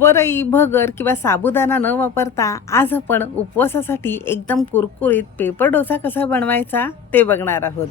वरई भगर किंवा साबुदाणा न वापरता आज आपण उपवासासाठी एकदम कुरकुरीत पेपर डोसा कसा बनवायचा ते बघणार आहोत.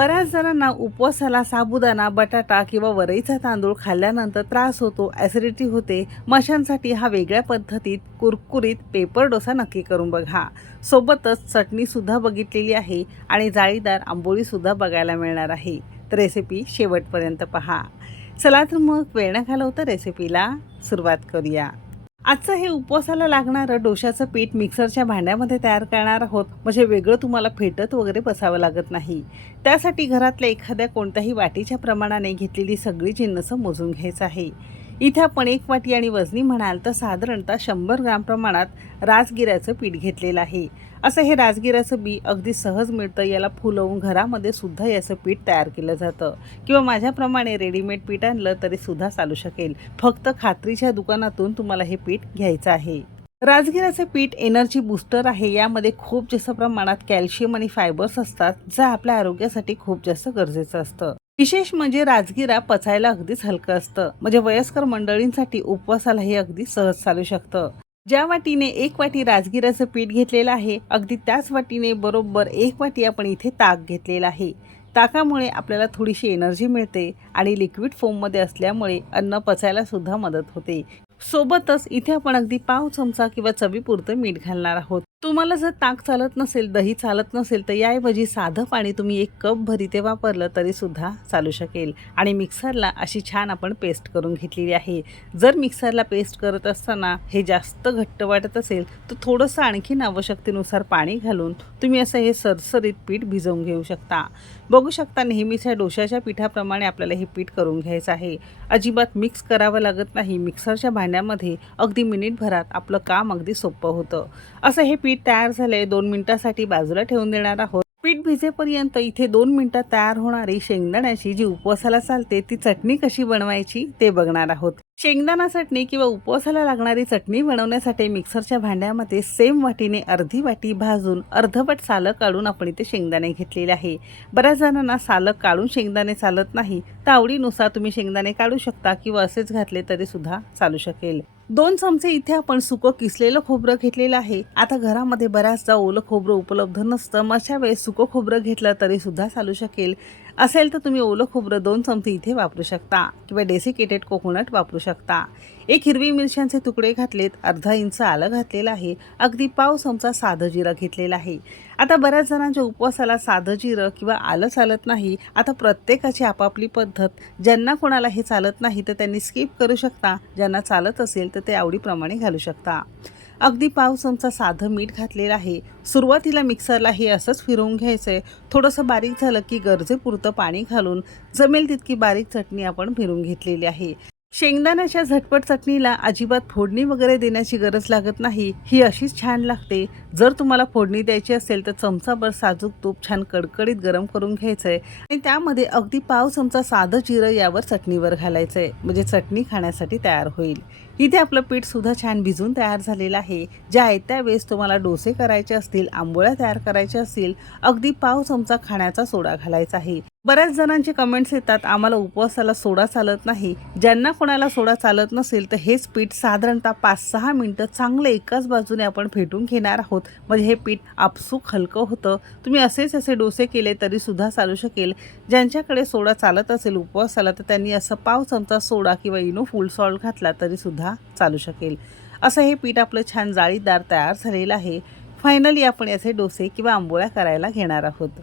बऱ्याच जणांना उपवासाला साबुदाणा बटाटा किंवा वरईचा तांदूळ खाल्ल्यानंतर त्रास होतो ॲसिडिटी होते. मशांसाठी हा वेगळ्या पद्धतीत कुरकुरीत पेपर डोसा नक्की करून बघा. सोबतच चटणीसुद्धा बघितलेली आहे आणि जाळीदार आंबोळीसुद्धा बघायला मिळणार आहे. तर रेसिपी शेवटपर्यंत पहा. चला तर मग वेळ न घालवता रेसिपीला सुरुवात करूया. आजचं हे उपवासाला लागणारं डोशाचं पीठ मिक्सरच्या भांड्यामध्ये तयार करणार आहोत. म्हणजे वेगळं तुम्हाला फेटत वगैरे बसावं लागत नाही. त्यासाठी घरातल्या एखाद्या कोणत्याही वाटीच्या प्रमाणाने घेतलेली सगळी जिन्नसं मोजून घ्यायचं आहे. इथे आपण एक वाटी आणि वजनी म्हणाल तर साधारणतः शंभर ग्राम प्रमाणात राजगिऱ्याचं पीठ घेतलेलं आहे. असं हे राजगिऱ्याचं बी अगदी सहज मिळतं. याला फुलवून घरामध्ये सुद्धा याचं पीठ तयार केलं जातं. किंवा माझ्याप्रमाणे रेडीमेड पीठ आणलं तरी सुद्धा चालू शकेल. फक्त खात्रीच्या दुकानातून तुम्हाला हे पीठ घ्यायचं आहे. राजगिराचं पीठ एनर्जी बूस्टर आहे. यामध्ये खूप जास्त प्रमाणात कॅल्शियम आणि फायबर्स असतात जे आपल्या आरोग्यासाठी खूप जास्त गरजेचं असतं. विशेष म्हणजे राजगिरा पचायला अगदीच हलकं असतं. म्हणजे वयस्कर मंडळींसाठी उपवासाला हे अगदी सहज चालू शकतं. ज्या वाटीने एक वाटी राजगिराचं पीठ घेतलेलं आहे अगदी त्याच वाटीने बरोबर एक वाटी आपण इथे ताक घेतलेला आहे. ताकामुळे आपल्याला थोडीशी एनर्जी मिळते आणि लिक्विड फॉर्ममध्ये असल्यामुळे अन्न पचायला सुद्धा मदत होते. सोबतच इथे आपण अगदी पाव चमचा किंवा चवीपुरतं मीठ घालणार आहोत. तुम्हाला जर ताक चालत नसेल दही चालत नसेल तर याऐवजी साधं पाणी तुम्ही एक कप भरी ते वापरलं तरीसुद्धा चालू शकेल. आणि मिक्सरला अशी छान आपण पेस्ट करून घेतलेली आहे. जर मिक्सरला पेस्ट करत असताना हे जास्त घट्ट वाटत असेल तर थोडंसं आणखीन आवश्यकतेनुसार पाणी घालून तुम्ही असं हे सरसरीत पीठ भिजवून घेऊ शकता. बघू शकता नेहमीच्या डोशाच्या पिठाप्रमाणे आपल्याला हे पीठ करून घ्यायचं आहे. अजिबात मिक्स करावं लागत नाही. मिक्सरच्या भांड्यामध्ये अगदी मिनिटभरात आपलं काम अगदी सोपं होतं. असं हे पीठ तयार झालंय दोन मिनिटासाठी बाजूला ठेवून देणार आहोत. पीठ भिजेपर्यंत इथे दोन मिनिटात तयार होणारी शेंगदाण्याची जी उपवासाला चालते ती चटणी कशी बनवायची ते बघणार आहोत. शेंगदाणा चटणी किंवा उपवासाला लागणारी चटणी बनवण्यासाठी मिक्सरच्या भांड्यामध्ये सेम वाटीने अर्धी वाटी भाजून अर्धवट सालं काढून आपण इथे शेंगदाणे घेतलेले आहे. बऱ्याच जणांना सालं काढून शेंगदाणे चालत नाही. तर आवडीनुसार तुम्ही शेंगदाणे काढू शकता किंवा असेच घातले तरी सुद्धा चालू शकेल. दोन चमचे इथे आपण सुकं किसलेलं खोबरं घेतलेलं आहे. आता घरामध्ये बऱ्याचदा ओलं खोबरं उपलब्ध नसतं. मग अशा वेळेस सुकं खोबरं घेतलं तरी सुद्धा चालू शकेल. असेल तर तुम्ही ओलं खोबरं दोन चमचे इथे वापरू शकता किंवा डेसिकेटेड कोकोनट वापरू शकता. एक हिरवी मिरच्यांचे तुकडे घातलेत अर्धा इंच आलं घातलेलं आहे अगदी पाव चमचा साधं जिरं घेतलेलं आहे. आता बऱ्याच जणांच्या उपवासाला साधं जिरं किंवा आलं चालत नाही आता प्रत्येकाची आपापली पद्धत. ज्यांना कोणाला हे चालत नाही तर त्यांनी स्किप करू शकता ज्यांना चालत असेल तर ते आवडीप्रमाणे घालू शकता. अगदी पाव चमचा साधं मीठ घातलेलं आहे. सुरुवातीला मिक्सरला हे असंच फिरवून घ्यायचं आहे थोडंसं बारीक झालं की गरजेपुरतं पाणी घालून जमेल तितकी बारीक चटणी आपण फिरून घेतलेली आहे. शेंगदाण्याच्या झटपट चटणीला अजिबात फोडणी वगैरे देण्याची गरज लागत नाही. ही अशीच छान लागते. जर तुम्हाला फोडणी द्यायची असेल तर चमचाभर साजूक तूप छान कडकडीत गरम करून घ्यायचं आहे आणि त्यामध्ये अगदी पाव चमचा साधं जिरं यावर चटणीवर घालायचं आहे म्हणजे चटणी खाण्यासाठी तयार होईल. इथे आपलं पीठ सुद्धा छान भिजून तयार झालेलं आहे. ज्या आयत्या वेळेस तुम्हाला डोसे करायचे असतील आंबोळ्या तयार करायच्या असतील अगदी पाव चमचा खाण्याचा सोडा घालायचा आहे. बऱ्याच जणांचे कमेंट्स येतात आम्हाला उपवासाला सोडा चालत नाही. ज्यांना कोणाला सोडा चालत नसेल तर हेच पीठ साधारणतः पाच सहा मिनटं चांगलं एकाच बाजूने आपण फेटून घेणार आहोत. म्हणजे हे पीठ आपसूक हलकं होतं. तुम्ही असेच असे डोसे केले तरी सुद्धा चालू शकेल. ज्यांच्याकडे सोडा चालत असेल उपवासाला तर त्यांनी असं पाव चमचा सोडा किंवा इनो फुल सॉल्ट घातला तरी सुद्धा चालू शकेल. असं हे पीठ आपलं छान जाळीदार तयार झालेलं आहे. फायनली आपण याचे डोसे किंवा आंबोळ्या करायला घेणार आहोत.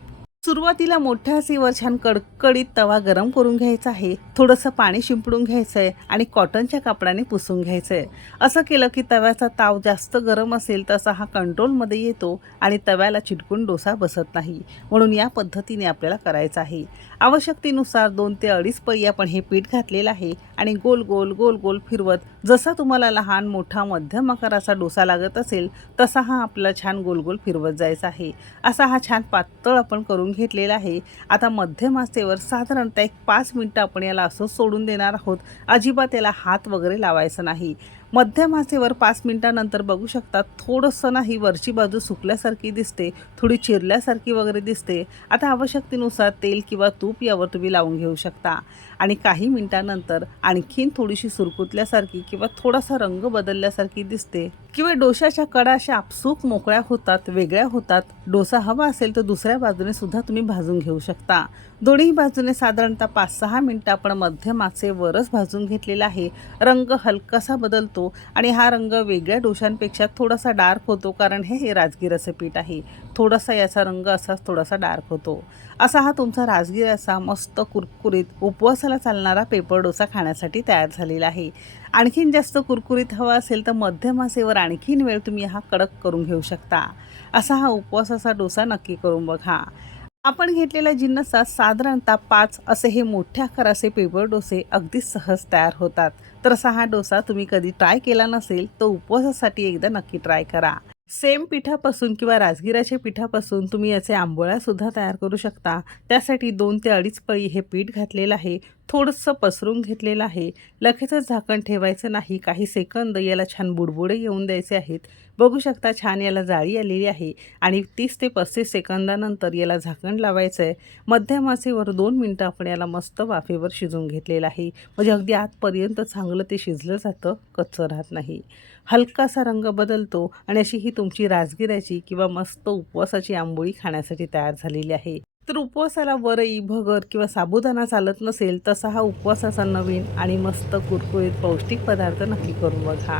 सुरुवातीला मोठ्या आचेवर छान कडकडीत तवा गरम करून घ्यायचा आहे. थोडंसं पाणी शिंपडून घ्यायचं आहे आणि कॉटनच्या कापडाने पुसून घ्यायचं आहे असं केलं की तव्याचा ताव जास्त गरम असेल तसा हा कंट्रोलमध्ये येतो आणि तव्याला चिटकून डोसा बसत नाही. म्हणून या पद्धतीने आपल्याला करायचं आहे. आवश्यकतेनुसार दोन ते अडीच पै आपण हे पीठ घातलेलं आहे आणि गोल गोल गोल गोल फिरवत जसा तुम्हाला लहान मोठा मध्यम आकाराचा डोसा लागत असेल तसा हा आपला छान गोल गोल फिरवत जायचा आहे. असा हा छान पातळ आपण करून घेतलेला आहे. आता मध्यम आचेवर साधारणतः एक पाच मिनटं आपण याला असं सोडून देणार आहोत. अजिबात याला हात वगैरे लावायचं नाही. मध्यम आचेवर पाच मिनिटानंतर बघू शकता थोडंसं नाही वरची बाजू सुकल्यासारखी दिसते थोडी चिरल्यासारखी वगैरे दिसते. आता आवश्यकतेनुसार तेल किंवा तूप यावर तुम्ही लावून घेऊ शकता. आणि काही मिनिटानंतर आणखीन थोडीशी सुरकुतल्यासारखी किंवा थोडासा रंग बदलल्यासारखी दिसते. किंवा डोशाच्या कडा अशा आपसूक मोकळ्या होतात वेगळ्या होतात. डोसा हवा असेल तर दुसऱ्या बाजूने सुद्धा तुम्ही भाजून घेऊ शकता. दोन्ही बाजूने साधारणतः पाच सहा मिनटं आपण मध्यमाचे वरच भाजून घेतलेला आहे. रंग हलकासा बदलतो आणि हा रंग वेगळ्या डोशांपेक्षा थोडासा डार्क होतो कारण हे हे राजगिराचं पीठ आहे. थोडासा याचा रंग असाच थोडासा डार्क होतो. असा हा तुमचा राजगीर असा मस्त कुरकुरीत उपवासाला चालणारा पेपर डोसा खाण्यासाठी तयार झालेला आहे. आणखीन जास्त कुरकुरीत हवा असेल तर मध्यम आचेवर आणखीन वेळ तुम्ही हा कडक करून घेऊ शकता. असा हा उपवासाचा डोसा नक्की करून बघा. आपण घेतलेल्या जिन्नसात साधारणतः पाच असे हे मोठ्या आकाराचे पेपर डोसे अगदी सहज तयार होतात. तर असा हा डोसा तुम्ही कधी ट्राय केला नसेल तर उपवासासाठी एकदा नक्की ट्राय करा. सेम पिठापासून किंवा राजगिराच्या पिठापासून तुम्ही याचे आंबोळ्यासुद्धा तयार करू शकता. त्यासाठी दोन ते अडीच पळी हे पीठ घातलेलं आहे. थोडंसं पसरून घेतलेलं आहे. लगेचच झाकण ठेवायचं नाही. काही सेकंद याला छान बुडबुडे येऊन द्यायचे आहेत. बघू शकता छान याला जाळी आलेली आहे आणि तीस ते पस्तीस सेकंदानंतर याला झाकण लावायचं आहे मध्यम आचेवर दोन मिनटं आपण याला मस्त वाफेवर शिजवून घेतलेलं आहे. म्हणजे अगदी आतपर्यंत चांगलं ते शिजलं जातं कच्चं राहत नाही. हलकासा रंग बदलतो आणि अशी ही तुमची राजगिराची किंवा मस्त उपवासाची आंबोळी खाण्यासाठी तयार झालेली आहे. तर उपवासाला वरई भगर किंवा साबुदाणा चालत नसेल तसा हा उपवासाचा नवीन आणि मस्त कुरकुरीत पौष्टिक पदार्थ नक्की करून बघा.